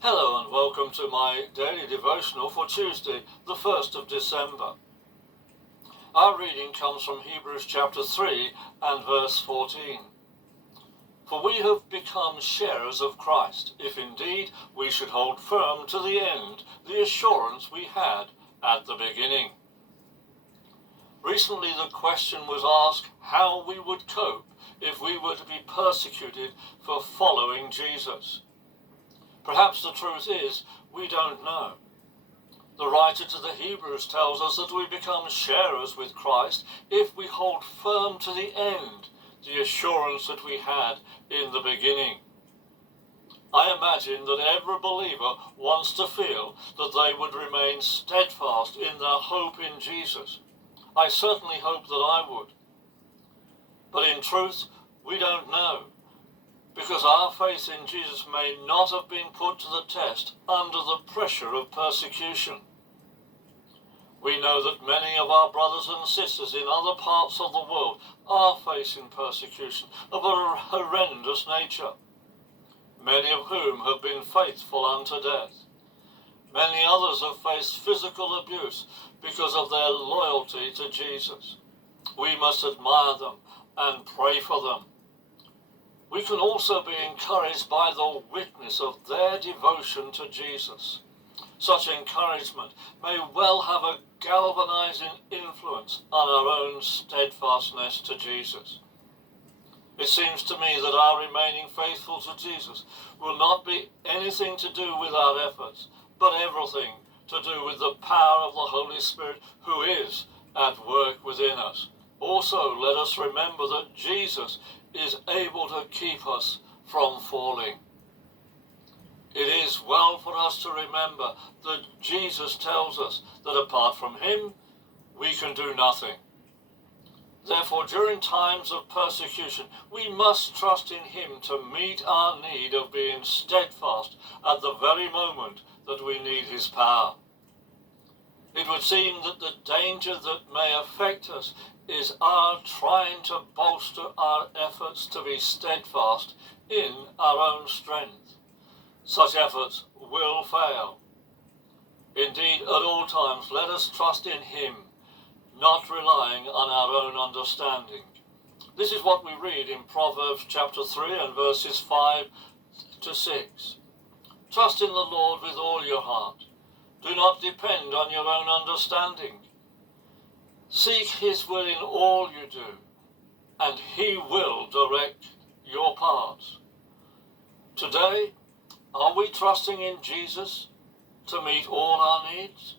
Hello and welcome to my daily devotional for Tuesday, the 1st of December. Our reading comes from Hebrews chapter 3 and verse 14. For we have become sharers of Christ, if indeed we should hold firm to the end the assurance we had at the beginning. Recently the question was asked how we would cope if we were to be persecuted for following Jesus. Perhaps the truth is, we don't know. The writer to the Hebrews tells us that we become sharers with Christ if we hold firm to the end the assurance that we had in the beginning. I imagine that every believer wants to feel that they would remain steadfast in their hope in Jesus. I certainly hope that I would. But in truth, we don't know, because our faith in Jesus may not have been put to the test under the pressure of persecution. We know that many of our brothers and sisters in other parts of the world are facing persecution of a horrendous nature, many of whom have been faithful unto death. Many others have faced physical abuse because of their loyalty to Jesus. We must admire them and pray for them. We can also be encouraged by the witness of their devotion to Jesus. Such encouragement may well have a galvanizing influence on our own steadfastness to Jesus. It seems to me that our remaining faithful to Jesus will not be anything to do with our efforts, but everything to do with the power of the Holy Spirit who is at work within us. Also, let us remember that Jesus is able to keep us from falling. It is well for us to remember that Jesus tells us that apart from him, we can do nothing. Therefore, during times of persecution, we must trust in him to meet our need of being steadfast at the very moment that we need his power. It would seem that the danger that may affect us is our trying to bolster our efforts to be steadfast in our own strength. Such efforts will fail. Indeed, at all times, let us trust in him, not relying on our own understanding. This is what we read in Proverbs chapter 3 and verses 5 to 6. Trust in the Lord with all your heart. Do not depend on your own understanding. Seek his will in all you do, and he will direct your paths. Today, are we trusting in Jesus to meet all our needs?